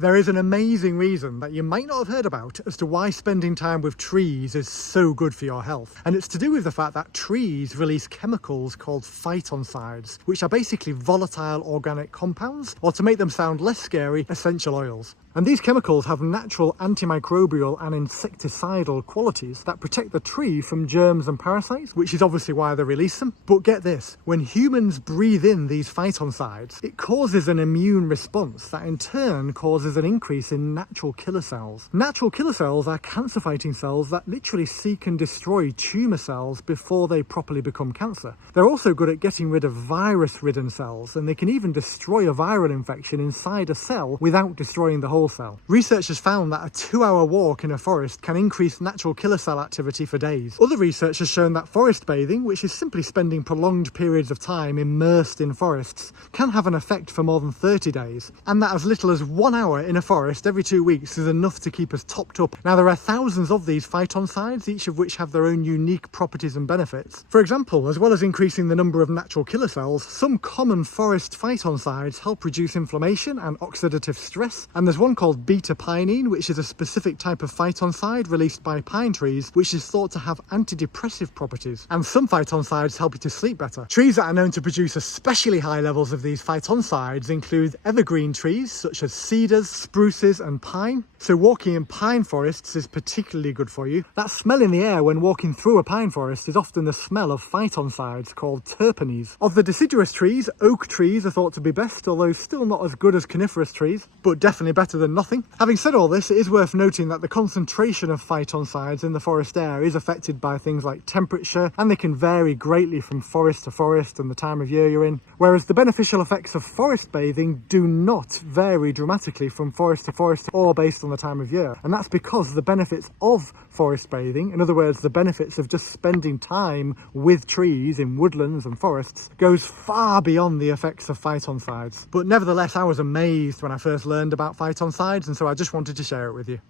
There is an amazing reason that you might not have heard about as to why spending time with trees is so good for your health. And it's to do with the fact that trees release chemicals called phytoncides, which are basically volatile organic compounds, or to make them sound less scary, essential oils. And these chemicals have natural antimicrobial and insecticidal qualities that protect the tree from germs and parasites, which is obviously why they release them. But get this, when humans breathe in these phytoncides, it causes an immune response that in turn causes an increase in natural killer cells. Natural killer cells are cancer-fighting cells that literally seek and destroy tumour cells before they properly become cancer. They're also good at getting rid of virus-ridden cells, and they can even destroy a viral infection inside a cell without destroying the whole cell. Researchers found that a 2-hour walk in a forest can increase natural killer cell activity for days. Other research has shown that forest bathing, which is simply spending prolonged periods of time immersed in forests, can have an effect for more than 30 days, and that as little as 1 hour in a forest every 2 weeks is enough to keep us topped up. Now, there are thousands of these phytoncides, each of which have their own unique properties and benefits. For example, as well as increasing the number of natural killer cells, some common forest phytoncides help reduce inflammation and oxidative stress, and there's one called beta-pinene, which is a specific type of phytoncide released by pine trees, which is thought to have antidepressive properties. And some phytoncides help you to sleep better. Trees that are known to produce especially high levels of these phytoncides include evergreen trees such as cedars, spruces and pine. So walking in pine forests is particularly good for you. That smell in the air when walking through a pine forest is often the smell of phytoncides called terpenes. Of the deciduous trees, oak trees are thought to be best, although still not as good as coniferous trees, but definitely better than nothing. Having said all this, it is worth noting that the concentration of phytoncides in the forest air is affected by things like temperature, and they can vary greatly from forest to forest and the time of year you're in, whereas the beneficial effects of forest bathing do not vary dramatically from forest to forest or based on the time of year. And that's because the benefits of forest bathing, in other words the benefits of just spending time with trees in woodlands and forests, goes far beyond the effects of phytoncides. But nevertheless, I was amazed when I first learned about phytoncides, and so I just wanted to share it with you.